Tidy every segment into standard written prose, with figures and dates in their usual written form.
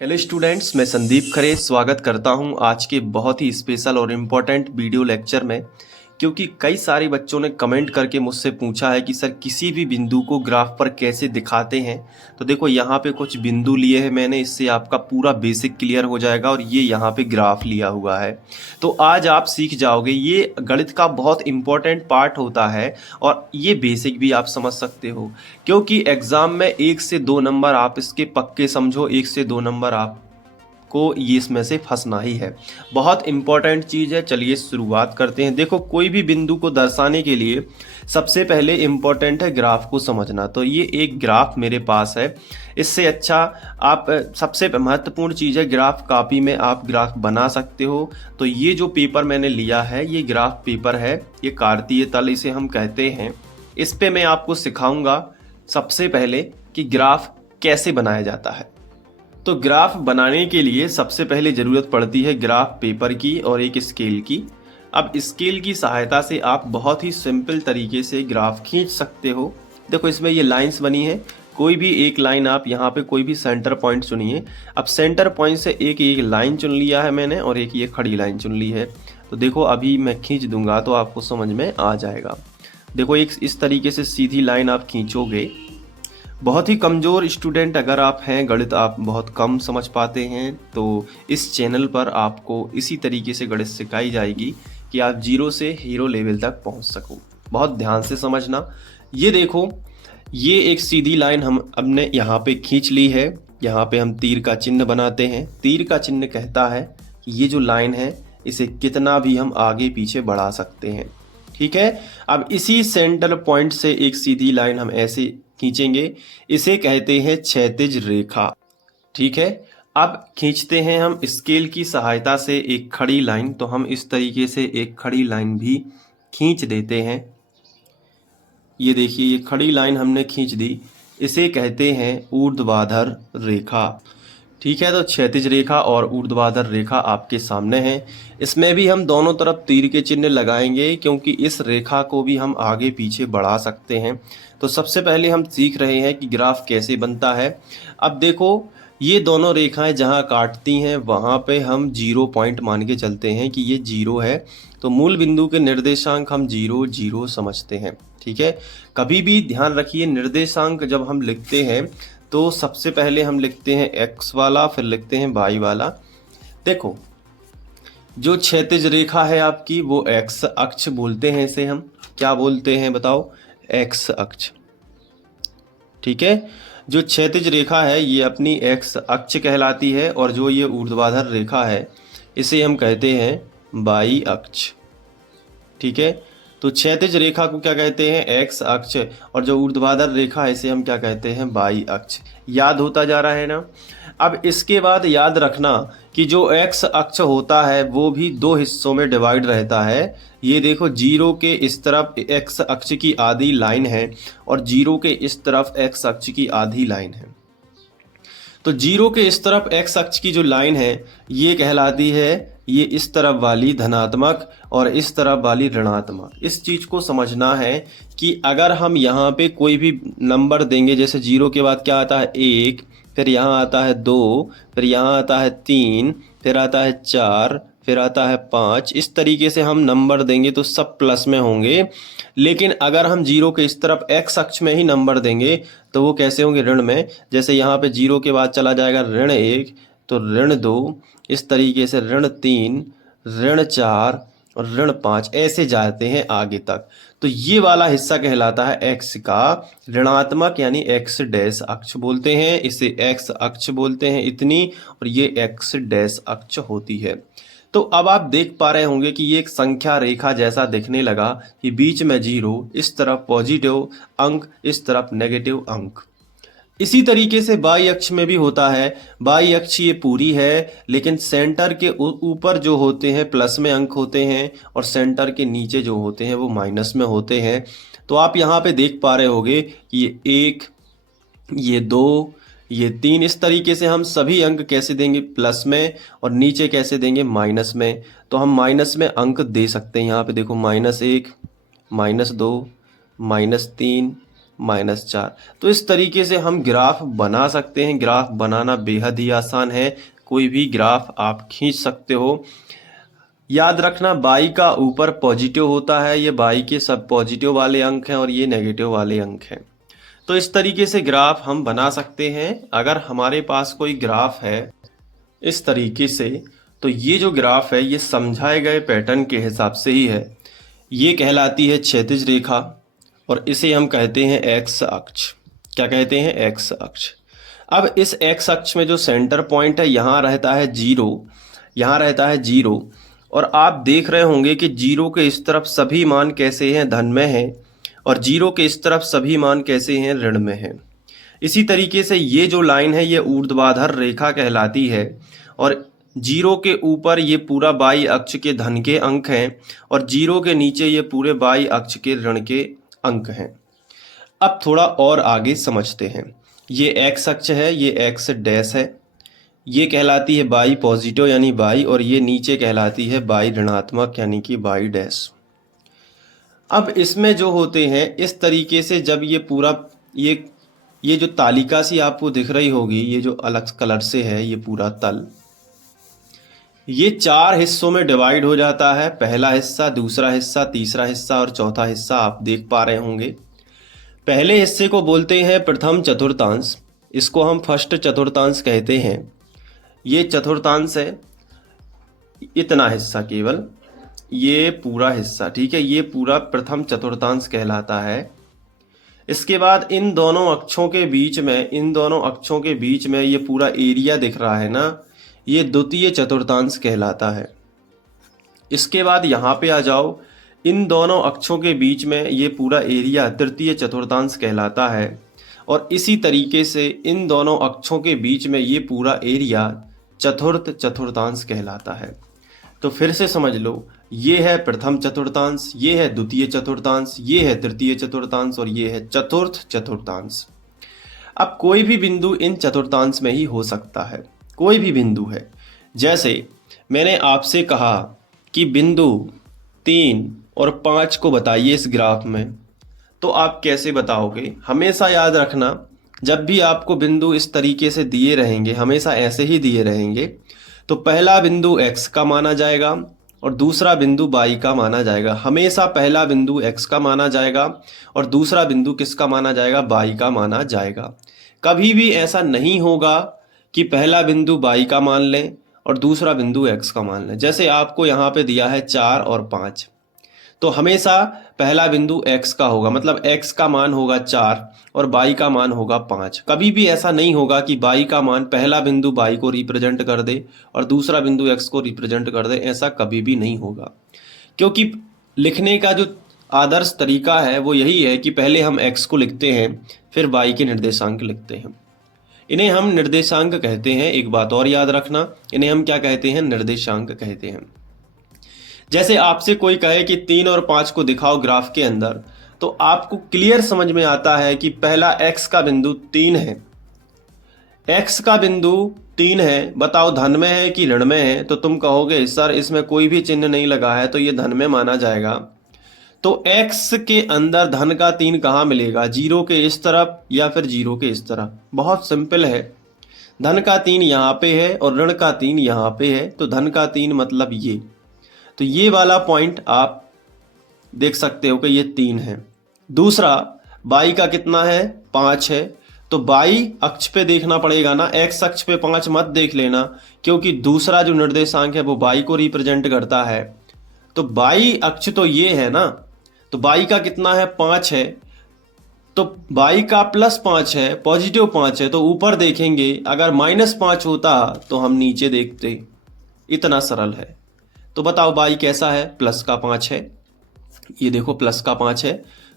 Hello students, मैं संदीप खरे स्वागत करता हूं आज के बहुत ही स्पेशल और इम्पोर्टेंट वीडियो लेक्चर में। क्योंकि कई सारे बच्चों ने कमेंट करके मुझसे पूछा है कि सर किसी भी बिंदु को ग्राफ पर कैसे दिखाते हैं। तो देखो यहाँ पे कुछ बिंदु लिए हैं मैंने, इससे आपका पूरा बेसिक क्लियर हो जाएगा। और ये यहाँ पे ग्राफ लिया हुआ है, तो आज आप सीख जाओगे। ये गणित का बहुत इंपॉर्टेंट पार्ट होता है और ये बेसिक भी आप समझ सकते हो, क्योंकि एग्ज़ाम में 1 से 2 नंबर आप इसके पक्के समझो। 1 से 2 नंबर आप को ये इसमें से फंसना ही है। बहुत इंपॉर्टेंट चीज़ है। चलिए शुरुआत करते हैं। देखो, कोई भी बिंदु को दर्शाने के लिए सबसे पहले इंपॉर्टेंट है ग्राफ को समझना। तो ये एक ग्राफ मेरे पास है। इससे अच्छा आप सबसे महत्वपूर्ण चीज़ है, ग्राफ कॉपी में आप ग्राफ बना सकते हो। तो ये जो पेपर मैंने लिया है ये ग्राफ पेपर है, ये कार्तीय तल इसे हम कहते हैं। इस पे मैं आपको सिखाऊंगा सबसे पहले कि ग्राफ कैसे बनाया जाता है। तो ग्राफ बनाने के लिए सबसे पहले ज़रूरत पड़ती है ग्राफ पेपर की और एक स्केल की। अब स्केल की सहायता से आप बहुत ही सिंपल तरीके से ग्राफ खींच सकते हो। देखो, इसमें ये लाइंस बनी है। कोई भी एक लाइन आप यहाँ पे कोई भी सेंटर पॉइंट चुनिए। अब सेंटर पॉइंट से एक लाइन चुन लिया है मैंने और एक ये खड़ी लाइन चुन ली है। तो देखो, अभी मैं खींच दूंगा तो आपको समझ में आ जाएगा। देखो, एक इस तरीके से सीधी लाइन आप खींचोगे। बहुत ही कमज़ोर स्टूडेंट अगर आप हैं, गणित आप बहुत कम समझ पाते हैं, तो इस चैनल पर आपको इसी तरीके से गणित सिखाई जाएगी कि आप जीरो से हीरो लेवल तक पहुंच सको। बहुत ध्यान से समझना। ये देखो, ये एक सीधी लाइन हम हमने यहाँ पे खींच ली है। यहाँ पे हम तीर का चिन्ह बनाते हैं। तीर का चिन्ह कहता है कि ये जो लाइन है इसे कितना भी हम आगे पीछे बढ़ा सकते हैं। ठीक है। अब इसी सेंटर पॉइंट से एक सीधी लाइन हम ऐसे खींचेंगे, इसे कहते हैं क्षैतिज रेखा। ठीक है। अब खींचते हैं हम स्केल की सहायता से एक खड़ी लाइन। तो हम इस तरीके से एक खड़ी लाइन भी खींच देते हैं। ये देखिए, ये खड़ी लाइन हमने खींच दी, इसे कहते हैं ऊर्ध्वाधर रेखा। ठीक है। तो क्षैतिज रेखा और ऊर्ध्वाधर रेखा आपके सामने है। इसमें भी हम दोनों तरफ तीर के चिन्ह लगाएंगे, क्योंकि इस रेखा को भी हम आगे पीछे बढ़ा सकते हैं। तो सबसे पहले हम सीख रहे हैं कि ग्राफ कैसे बनता है। अब देखो, ये दोनों रेखाएं जहां काटती हैं वहां पे हम 0 पॉइंट मान के चलते हैं कि ये 0 है। तो मूल बिंदु के निर्देशांक हम 0 0 समझते हैं। ठीक है। कभी भी ध्यान रखिए, निर्देशांक जब हम लिखते हैं तो सबसे पहले हम लिखते हैं x वाला, फिर लिखते हैं y वाला। देखो, जो क्षैतिज रेखा है आपकी वो x अक्ष बोलते हैं। इसे हम क्या बोलते हैं बताओ? x अक्ष। ठीक है। जो क्षैतिज रेखा है ये अपनी x अक्ष कहलाती है, और जो ये ऊर्ध्वाधर रेखा है इसे हम कहते हैं y अक्ष। ठीक है। तो क्षैतिज रेखा को क्या कहते हैं? एक्स अक्ष। और जो ऊर्ध्वाधर रेखा है इसे हम क्या कहते हैं? वाई अक्ष। याद होता जा रहा है ना। अब इसके बाद याद रखना कि जो एक्स अक्ष होता है वो भी 2 हिस्सों में डिवाइड रहता है। ये देखो, 0 के इस तरफ एक्स अक्ष की आधी लाइन है और 0 के इस तरफ एक्स अक्ष की आधी लाइन है। तो 0 के इस तरफ एक्स अक्ष की जो लाइन है ये कहलाती है, ये इस तरफ वाली धनात्मक और इस तरफ वाली ऋणात्मक। इस चीज को समझना है कि अगर हम यहाँ पे कोई भी नंबर देंगे, जैसे 0 के बाद क्या आता है? 1, फिर यहाँ आता है 2, फिर यहाँ आता है 3, फिर आता है 4, फिर आता है 5। इस तरीके से हम नंबर देंगे तो सब प्लस में होंगे। लेकिन अगर हम 0 के इस तरफ एक्स अक्ष में ही नंबर देंगे तो वो कैसे होंगे? ऋण में। जैसे यहाँ पे 0 के बाद चला जाएगा ऋण 1, तो ऋण 2, इस तरीके से ऋण 3, ऋण 4 और ऋण 5, ऐसे जाते हैं आगे तक। तो ये वाला हिस्सा कहलाता है एक्स का ऋणात्मक, यानी एक्स डैश अक्ष बोलते हैं। इसे एक्स अक्ष बोलते हैं इतनी, और ये एक्स डैश अक्ष होती है। तो अब आप देख पा रहे होंगे कि ये एक संख्या रेखा जैसा दिखने लगा कि बीच में 0, इस तरफ पॉजिटिव अंक, इस तरफ नेगेटिव अंक। इसी तरीके से बाई अक्ष में भी होता है। बाई अक्ष ये पूरी है, लेकिन सेंटर के ऊपर जो होते हैं प्लस में अंक होते हैं, और सेंटर के नीचे जो होते हैं वो माइनस में होते हैं। तो आप यहाँ पे देख पा रहे होंगे कि ये 1, ये 2, ये 3, इस तरीके से हम सभी अंक कैसे देंगे? प्लस में, और नीचे कैसे देंगे? माइनस में। तो हम माइनस में अंक दे सकते हैं। यहाँ पे देखो, -1, -2, -3, -4। तो इस तरीके से हम ग्राफ बना सकते हैं। ग्राफ बनाना बेहद ही आसान है, कोई भी ग्राफ आप खींच सकते हो। याद रखना बाई का ऊपर पॉजिटिव होता है, ये बाई के सब पॉजिटिव वाले अंक हैं और ये नेगेटिव वाले अंक हैं। तो इस तरीके से ग्राफ हम बना सकते हैं। अगर हमारे पास कोई ग्राफ है इस तरीके से, तो ये जो ग्राफ है ये समझाए गए पैटर्न के हिसाब से ही है। ये कहलाती है क्षैतिज रेखा और इसे हम कहते हैं एक्स अक्ष। क्या कहते हैं? एक्स अक्ष। अब इस एक्स अक्ष में जो सेंटर पॉइंट है यहाँ रहता है 0, यहाँ रहता है 0। और आप देख रहे होंगे कि 0 के इस तरफ सभी मान कैसे हैं? धन में हैं, और 0 के इस तरफ सभी मान कैसे हैं? ऋण में हैं। इसी तरीके से ये जो लाइन है ये ऊर्ध्वाधर रेखा कहलाती है, और 0 के ऊपर ये पूरा बाई अक्ष के धन के अंक हैं और 0 के नीचे ये पूरे बाई अक्ष के ऋण के अंक हैं। अब थोड़ा और आगे समझते हैं। ये एक्स अक्ष है, ये एक्स डैश है, ये कहलाती है बाई पॉजिटिव यानी बाई, और ये नीचे कहलाती है बाई ऋणात्मक यानी कि बाई डैश। अब इसमें जो होते हैं इस तरीके से, जब ये पूरा ये जो तालिका सी आपको दिख रही होगी, ये जो अलग कलर से है, ये पूरा तल ये 4 हिस्सों में डिवाइड हो जाता है। पहला हिस्सा, दूसरा हिस्सा, तीसरा हिस्सा और चौथा हिस्सा आप देख पा रहे होंगे। पहले हिस्से को बोलते हैं प्रथम चतुर्थांश, इसको हम फर्स्ट चतुर्थांश कहते हैं। ये चतुर्थांश है, इतना हिस्सा केवल, ये पूरा हिस्सा, ठीक है, ये पूरा प्रथम चतुर्थांश कहलाता है। इसके बाद इन दोनों अक्षों के बीच में ये पूरा एरिया दिख रहा है ना, ये द्वितीय चतुर्थांश कहलाता है। इसके बाद यहाँ पे आ जाओ, इन दोनों अक्षों के बीच में ये पूरा एरिया तृतीय चतुर्थांश कहलाता है, और इसी तरीके से इन दोनों अक्षों के बीच में ये पूरा एरिया चतुर्थ चतुर्थांश कहलाता है। तो फिर से समझ लो, ये है प्रथम चतुर्थांश, ये है द्वितीय चतुर्थांश, ये है तृतीय चतुर्थांश और ये है चतुर्थ चतुर्थांश। अब कोई भी बिंदु इन चतुर्थांश में ही हो सकता है, कोई भी बिंदु है। जैसे मैंने आपसे कहा कि बिंदु 3 और 5 को बताइए इस ग्राफ में, तो आप कैसे बताओगे? हमेशा याद रखना, जब भी आपको बिंदु इस तरीके से दिए रहेंगे, हमेशा ऐसे ही दिए रहेंगे, तो पहला बिंदु x का माना जाएगा और दूसरा बिंदु y का माना जाएगा। हमेशा पहला बिंदु x का माना जाएगा और दूसरा बिंदु किसका माना जाएगा? y का माना जाएगा। कभी भी ऐसा नहीं होगा कि पहला बिंदु y का मान लें और दूसरा बिंदु x का मान लें। जैसे आपको यहाँ पे दिया है 4 और 5, तो हमेशा पहला बिंदु x का होगा, मतलब x का मान होगा 4 और y का मान होगा 5। कभी भी ऐसा नहीं होगा कि y का मान पहला बिंदु y को रिप्रेजेंट कर दे और दूसरा बिंदु x को रिप्रेजेंट कर दे, ऐसा कभी भी नहीं होगा। क्योंकि लिखने का जो आदर्श तरीका है वो यही है कि पहले हम x को लिखते हैं, फिर y के निर्देशांक लिखते हैं। इन्हें हम निर्देशांक कहते हैं। एक बात और याद रखना, इन्हें हम क्या कहते हैं? निर्देशांक कहते हैं। जैसे आपसे कोई कहे कि 3 और 5 को दिखाओ ग्राफ के अंदर, तो आपको क्लियर समझ में आता है कि पहला x का बिंदु 3 है, x का बिंदु 3 है, बताओ धन में है कि ऋण में है? तो तुम कहोगे सर इसमें कोई भी चिन्ह नहीं लगा है, तो ये धन में माना जाएगा। तो x के अंदर धन का 3 कहाँ मिलेगा? 0 के इस तरफ या फिर 0 के इस तरफ? बहुत सिंपल है, धन का 3 यहाँ पे है और ऋण का 3 यहाँ पे है, तो धन का 3 मतलब ये। तो ये वाला पॉइंट आप देख सकते हो कि ये 3 है। दूसरा y का कितना है? 5 है, तो y अक्ष पे देखना पड़ेगा ना, x अक्ष पे 5 मत देख लेना, क्योंकि दूसरा जो निर्देशांक है वो y को रिप्रेजेंट करता है। तो y अक्ष तो ये है ना, तो y का कितना है? 5 है, तो y का +5 है, पॉजिटिव 5 है, तो ऊपर देखेंगे। अगर -5 होता तो हम नीचे देखते, इतना सरल है। तो बताओ y कैसा है? +5 है, ये देखो +5 है,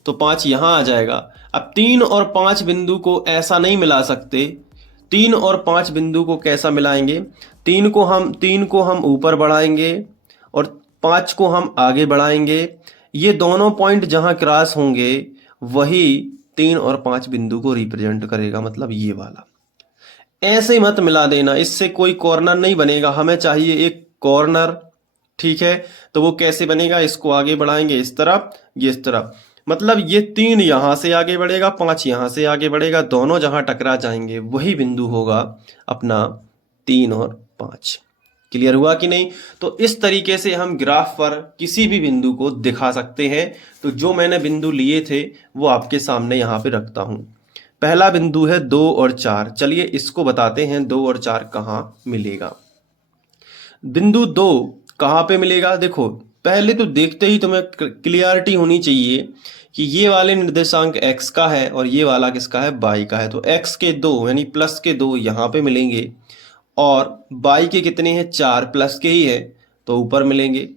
तो 5 यहाँ आ जाएगा। अब 3 और 5 बिंदु को ऐसा नहीं मिला सकते। 3 और 5 बिंदु को कैसा मिलाएंगे? 3 को हम ऊपर बढ़ाएंगे और 5 को हम आगे बढ़ाएंगे। ये दोनों पॉइंट जहां क्रॉस होंगे वही 3 और 5 बिंदु को रिप्रेजेंट करेगा, मतलब ये वाला। ऐसे मत मिला देना, इससे कोई कॉर्नर नहीं बनेगा। हमें चाहिए एक कॉर्नर, ठीक है? तो वो कैसे बनेगा? इसको आगे बढ़ाएंगे इस तरफ, ये इस तरफ। मतलब ये 3 यहाँ से आगे बढ़ेगा, 5 यहाँ से आगे बढ़ेगा, दोनों जहाँ टकरा जाएंगे वही बिंदु होगा अपना 3 और 5। क्लियर हुआ कि नहीं? तो इस तरीके से हम ग्राफ पर किसी भी बिंदु को दिखा सकते हैं। तो जो मैंने बिंदु लिए थे वो आपके सामने यहाँ पे रखता हूँ। पहला बिंदु है 2 और 4। चलिए इसको बताते हैं 2 और 4 कहाँ मिलेगा। बिंदु 2 कहाँ पे मिलेगा? देखो पहले तो देखते ही तुम्हें क्लियरिटी होनी चाहिए कि ये वाले निर्देशांक x का है और ये वाला किसका है? y का है। तो x के 2 यानी प्लस के 2 यहाँ पे मिलेंगे और y के कितने हैं? 4 प्लस के ही है तो ऊपर मिलेंगे।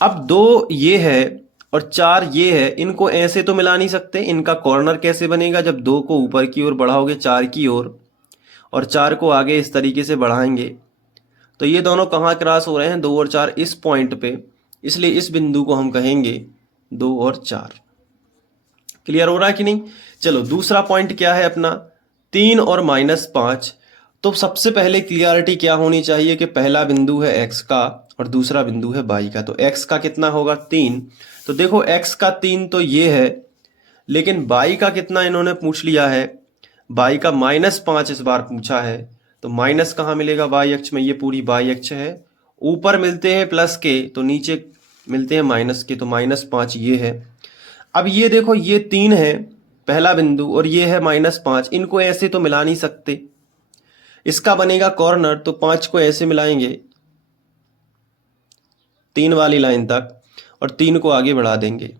अब 2 ये है और 4 ये है, इनको ऐसे तो मिला नहीं सकते। इनका कॉर्नर कैसे बनेगा? जब 2 को ऊपर की ओर बढ़ाओगे 4 की ओर और 4 को आगे इस तरीके से बढ़ाएंगे तो ये दोनों कहाँ क्रॉस हो रहे हैं? 2 और 4 इस पॉइंट पे, इसलिए इस बिंदु को हम कहेंगे 2 और 4। क्लियर हो रहा है कि नहीं? चलो दूसरा पॉइंट क्या है अपना? 3 और -5। तो सबसे पहले क्लियरिटी क्या होनी चाहिए कि पहला बिंदु है x का और दूसरा बिंदु है y का। तो x का कितना होगा? 3। तो देखो x का 3 तो ये है, लेकिन y का कितना इन्होंने पूछ लिया है? y का -5 इस बार पूछा है। तो माइनस कहाँ मिलेगा? y अक्ष में, ये पूरी y अक्ष है। ऊपर मिलते हैं प्लस के तो नीचे मिलते हैं माइनस के, तो -5 ये है। अब ये देखो ये 3 है पहला बिंदु और ये है -5, इनको ऐसे तो मिला नहीं सकते। इसका बनेगा कॉर्नर, तो 5 को ऐसे मिलाएंगे 3 वाली लाइन तक और 3 को आगे बढ़ा देंगे।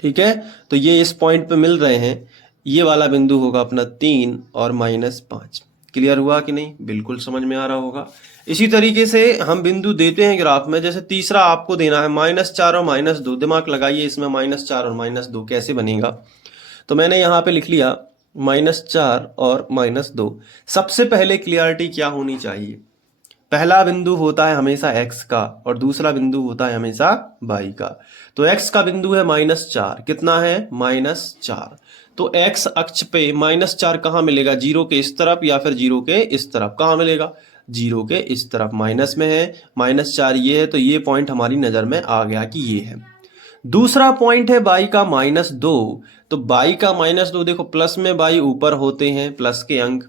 ठीक है, तो ये इस पॉइंट पे मिल रहे हैं। ये वाला बिंदु होगा अपना 3 और -5। क्लियर हुआ कि नहीं? बिल्कुल समझ में आ रहा होगा। इसी तरीके से हम बिंदु देते हैं ग्राफ में। जैसे तीसरा आपको देना है -4 और -2। दिमाग लगाइए इसमें, -4 और -2 कैसे बनेगा? तो मैंने यहाँ पे लिख लिया -4 और -2। सबसे पहले क्लियरिटी क्या होनी चाहिए? पहला बिंदु होता है हमेशा x का और दूसरा बिंदु होता है हमेशा y का। तो x का बिंदु है -4, कितना है? -4। तो x अक्ष पे -4 कहाँ मिलेगा? 0 के इस तरफ या फिर 0 के इस तरफ? कहाँ मिलेगा? 0 के इस तरफ, माइनस में है। -4 ये है, तो ये पॉइंट हमारी नजर में आ गया कि ये है। दूसरा पॉइंट है y का -2। तो y का -2 देखो, प्लस में y ऊपर होते हैं, प्लस के अंक,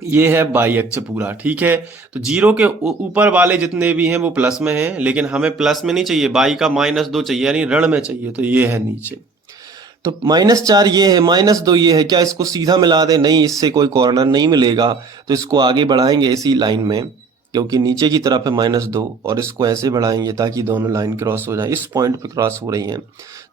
ये है y अक्ष पूरा। ठीक है, तो 0 के ऊपर वाले जितने भी हैं वो प्लस में हैं, लेकिन हमें प्लस में नहीं चाहिए, y का -2 चाहिए यानी ऋण में चाहिए, तो ये है नीचे। तो -4 ये है, -2 ये है। क्या इसको सीधा मिला दे? नहीं, इससे कोई कॉर्नर नहीं मिलेगा। तो इसको आगे बढ़ाएंगे इसी लाइन में, क्योंकि नीचे की तरफ है -2 और इसको ऐसे बढ़ाएंगे ताकि दोनों लाइन क्रॉस हो जाए। इस पॉइंट पे क्रॉस हो रही हैं,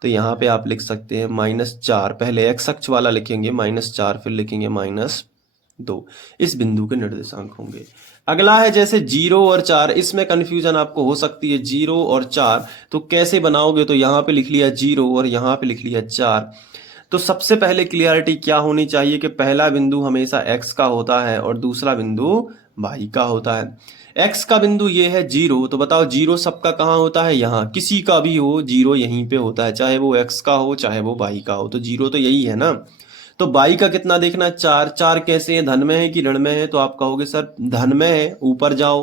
तो यहाँ पे आप लिख सकते हैं -4। पहले x अक्ष वाला लिखेंगे -4, फिर लिखेंगे -2। इस बिंदु के निर्देशांक होंगे। अगला है जैसे 0 और 4। इसमें कंफ्यूजन आपको हो सकती है, 0 और 4 तो कैसे बनाओगे? तो यहाँ पे लिख लिया 0 और यहाँ पे लिख लिया 4। तो सबसे पहले क्लियरिटी क्या होनी चाहिए कि पहला बिंदु हमेशा x का होता है और दूसरा बिंदु y का होता है। x का बिंदु ये है 0, तो बताओ 0 सबका कहाँ होता है? यहाँ। किसी का भी हो 0 यहीं पे होता है, चाहे वो x का हो चाहे वो y का हो, तो 0 तो यही है ना। तो y का कितना देखना है? 4। 4 कैसे है? धन में है कि ऋण में है? तो आप कहोगे सर धन में है, ऊपर जाओ,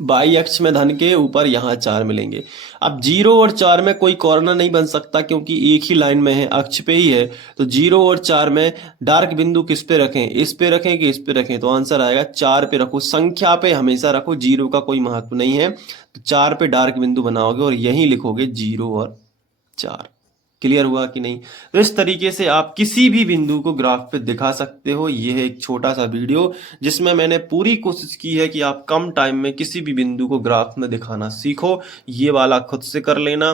y अक्ष में धन के ऊपर यहाँ 4 मिलेंगे। अब 0 और 4 में कोई कॉर्नर नहीं बन सकता क्योंकि एक ही लाइन में है, अक्ष पे ही है। तो 0 और 4 में डार्क बिंदु किस पे रखें? इस पे रखें कि इस पे रखें? तो आंसर आएगा 4 पे रखो। संख्या पे हमेशा रखो, 0 का कोई महत्व नहीं है। तो 4 पे डार्क बिंदु बनाओगे और यहीं लिखोगे 0 और 4। क्लियर हुआ कि नहीं? तो इस तरीके से आप किसी भी बिंदु को ग्राफ पे दिखा सकते हो। ये है एक छोटा सा वीडियो जिसमें मैंने पूरी कोशिश की है कि आप कम टाइम में किसी भी बिंदु को ग्राफ में दिखाना सीखो। ये वाला खुद से कर लेना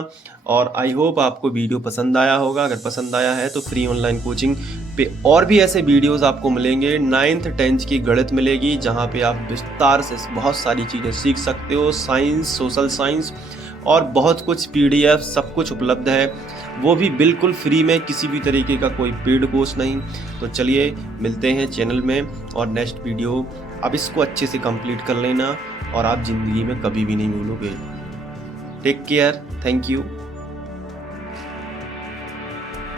और आई होप आपको वीडियो पसंद आया होगा। अगर पसंद आया है तो फ्री ऑनलाइन कोचिंग पे और भी ऐसे वीडियोस आपको मिलेंगे। 9th 10th की गणित मिलेगी जहाँ पे आप विस्तार से बहुत सारी चीज़ें सीख सकते हो। साइंस, सोशल साइंस और बहुत कुछ PDF सब कुछ उपलब्ध है, वो भी बिल्कुल फ्री में, किसी भी तरीके का कोई पेड कोर्स नहीं। तो चलिए मिलते हैं चैनल में और नेक्स्ट वीडियो। अब इसको अच्छे से कंप्लीट कर लेना और आप ज़िंदगी में कभी भी नहीं भूलोगे। Take care, thank you.